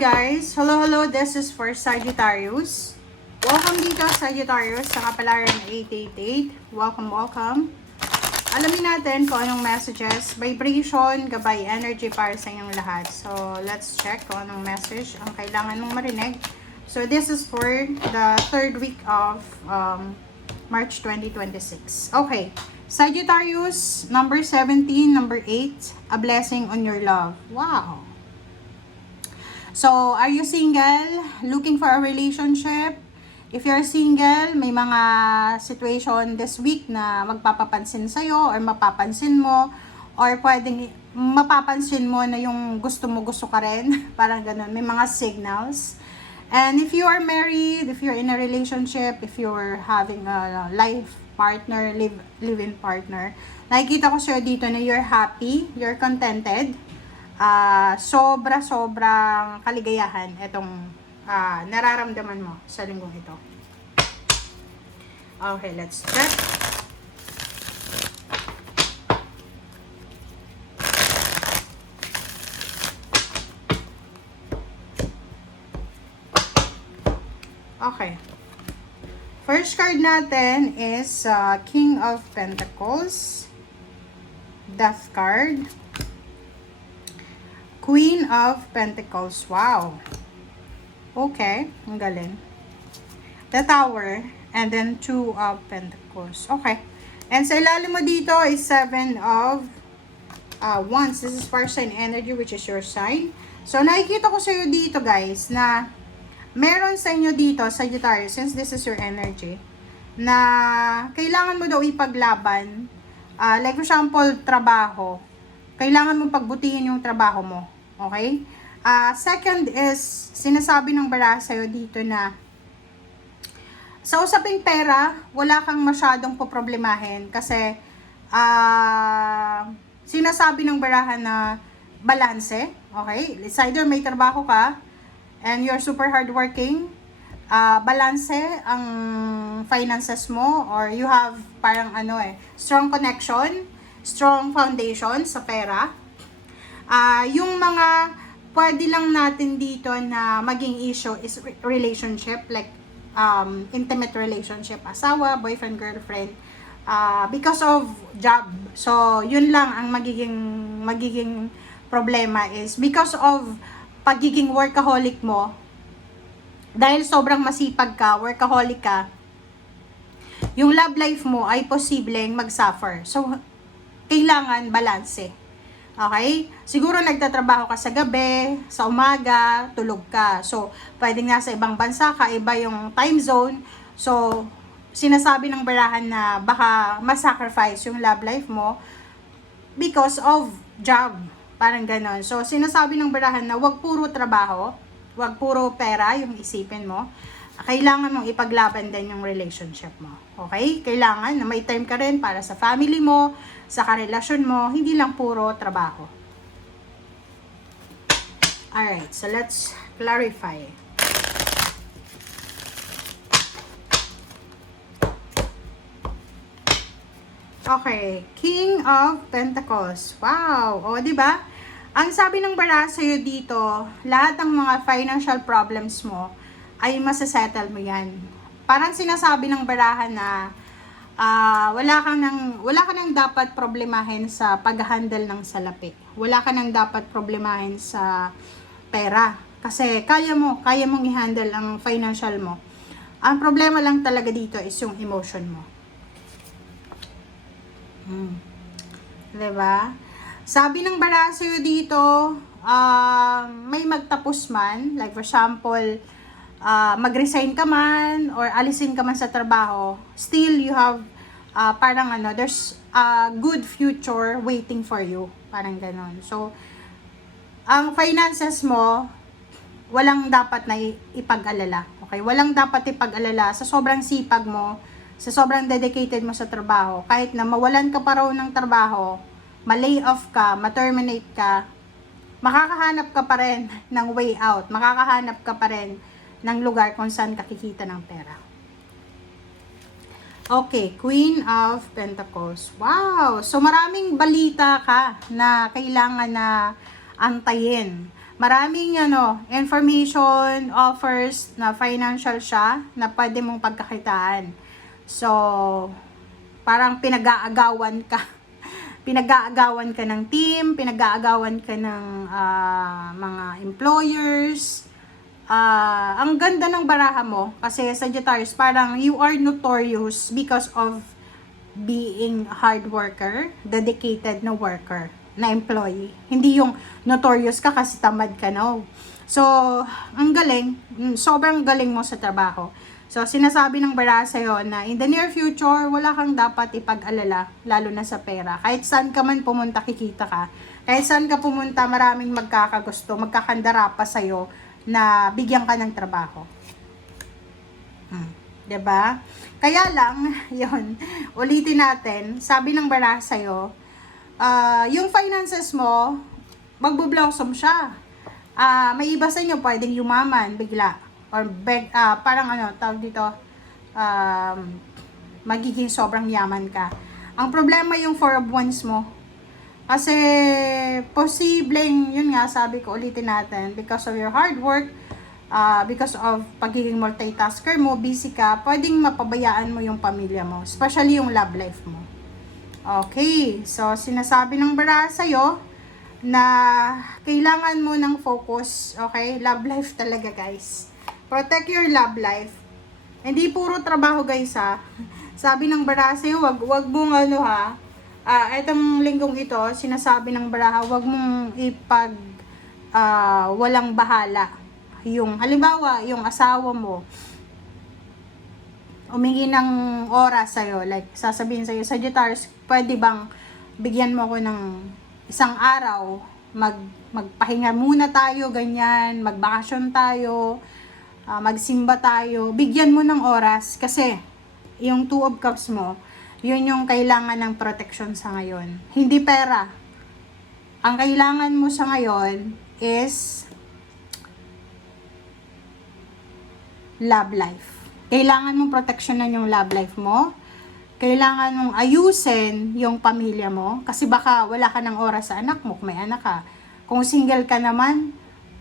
guys! Hello! This is for Sagittarius. Welcome dito Sagittarius sa Kapalaran 888. Welcome. Alamin natin kung anong messages, vibration, gabay, energy para sa inyong lahat. So, let's check kung anong message ang kailangan mong marinig. So, this is for the third week of March 2026. Okay. Sagittarius, number 17, number 8, a blessing on your love. Wow! So, are you single? Looking for a relationship? If you're single, may mga situation this week na magpapapansin sa'yo or mapapansin mo or pwedeng mapapansin mo na yung gusto ka rin. Parang ganun. May mga signals. And if you are married, if you're in a relationship, if you're having a life partner, live-in partner, nakikita ko sa'yo dito na you're happy, you're contented. Sobrang kaligayahan itong nararamdaman mo sa linggong ito. Okay, let's check. Okay. First card natin is King of Pentacles, Death card, Queen of Pentacles. Wow. Okay, ang galing. The Tower, and then Two of Pentacles. Okay. And sa ilalim mo dito is Seven of Wands. This is fire sign energy, which is your sign. So, nakikita ko sa iyo dito, guys, na meron sa inyo dito, Sagittarius, since this is your energy, na kailangan mo daw ipaglaban. Like for example, trabaho. Kailangan mong pagbutihin yung trabaho mo. Okay? Second is, sinasabi ng baraha sa'yo dito na sa usaping pera, wala kang masyadong poproblemahin kasi sinasabi ng baraha na balanse. Okay? It's either may trabaho ka and you're super hardworking, balanse ang finances mo, or you have parang strong connection, strong foundation sa pera. Yung mga pwede lang natin dito na maging issue is relationship, like intimate relationship, asawa, boyfriend, girlfriend, because of job. So, yun lang ang magiging problema is because of pagiging workaholic mo. Dahil sobrang masipag ka, workaholic ka, yung love life mo ay posibleng mag-suffer. So, kailangan balanse. Okay? Siguro nagtatrabaho ka sa gabi, sa umaga, tulog ka. So, pwedeng nasa ibang bansa ka, iba yung time zone. So, sinasabi ng barahan na baka masacrifice yung love life mo because of job. Parang ganon. So, sinasabi ng barahan na wag puro trabaho, wag puro pera yung isipin mo. Kailangan mong ipaglaban din yung relationship mo. Okay? Kailangan na may time ka rin para sa family mo, sa karelasyon mo, hindi lang puro trabaho. Alright, so let's clarify. Okay, King of Pentacles. Wow! O, di ba? Ang sabi ng baraha sa'yo dito, lahat ng mga financial problems mo ay masasettle mo yan. Parang sinasabi ng baraha na wala ka nang dapat problemahin sa pag-handle ng salapi. Wala ka nang dapat problemahin sa pera. Kasi kaya mong i-handle ang financial mo. Ang problema lang talaga dito is yung emotion mo. Diba? Sabi ng baraha sa'yo dito, may magtapos man, like for example, mag-resign ka man or alisin ka man sa trabaho, still you have there's a good future waiting for you. Parang ganon. So, ang finances mo, walang dapat na ipag-alala. Okay? Walang dapat ipag-alala sa sobrang sipag mo, sa sobrang dedicated mo sa trabaho. Kahit na mawalan ka pa raw ng trabaho, ma-lay off ka, ma-terminate ka, makakahanap ka pa rin ng way out. Makakahanap ka pa rin ng lugar kung saan kakikita ng pera. Okay, Queen of Pentacles. Wow! So, maraming balita ka na kailangan na antayin. maraming information, offers na financial siya na pwede mong pagkakitaan. So, parang pinag-aagawan ka. Pinag-aagawan ka ng team, pinag-aagawan ka ng mga employers. Ang ganda ng baraha mo kasi Sagittarius, parang you are notorious because of being hard worker, dedicated na worker, na employee. Hindi yung notorious ka kasi tamad ka, no. So, ang galing, sobrang galing mo sa trabaho. So, sinasabi ng baraha sa'yo na in the near future, wala kang dapat ipag-alala, lalo na sa pera. Kahit saan ka man pumunta, kikita ka. Kahit saan ka pumunta, maraming magkakagusto, magkakandara pa sa'yo na bigyan ka ng trabaho. 'Di ba? Kaya lang, yun, ulitin natin, sabi ng baraha sa'yo, yung finances mo, magbo-blossom siya. May iba sa inyo, pwedeng yumaman, bigla. Or parang tawag dito, magiging sobrang yaman ka. Ang problema yung 4 of Wands mo. Kasi, posibleng, yun nga, sabi ko, ulitin natin, because of your hard work, because of pagiging multitasker mo, busy ka, pwedeng mapabayaan mo yung pamilya mo, especially yung love life mo. Okay, so sinasabi ng baraha sa'yo na kailangan mo ng focus, okay? Love life talaga, guys. Protect your love life. Hindi puro trabaho, guys, ha. Sabi ng baraha sa'yo, wag mong etong linggong ito, sinasabi ng baraha, wag mong walang bahala. Yung halimbawa, yung asawa mo humingi ng oras sa'yo, like sasabihin sa'yo, Sagittarius, pwede bang bigyan mo ko ng isang araw, magpahinga muna tayo, ganyan, magbakasyon tayo, magsimba tayo, bigyan mo ng oras, kasi yung 2 of Cups mo, yun yung kailangan ng protection sa ngayon, hindi pera. Ang kailangan mo sa ngayon is love life. Kailangan mong proteksyonan yung love life mo. Kailangan mong ayusin yung pamilya mo. Kasi baka wala ka ng oras sa anak mo kung may anak ka. Kung single ka naman,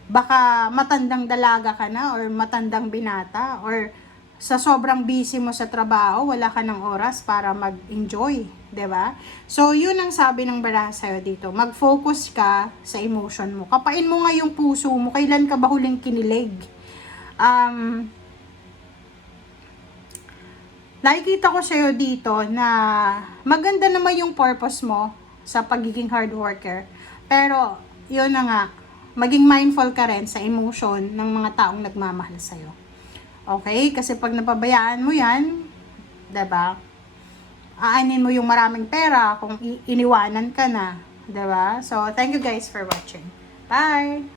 baka matandang dalaga ka na or matandang binata or sa sobrang busy mo sa trabaho, wala ka ng oras para mag-enjoy. 'Di ba? So, yun ang sabi ng baraha sa'yo dito. Mag-focus ka sa emotion mo. Kapain mo nga yung puso mo. Kailan ka ba huling kinilig? Nakikita ko sa'yo dito na maganda naman yung purpose mo sa pagiging hard worker. Pero, yun na nga, maging mindful ka rin sa emotion ng mga taong nagmamahal sa'yo. Okay? Kasi pag napabayaan mo yan, diba? Aanin mo yung maraming pera kung iniwanan ka na. Diba? So, thank you guys for watching. Bye!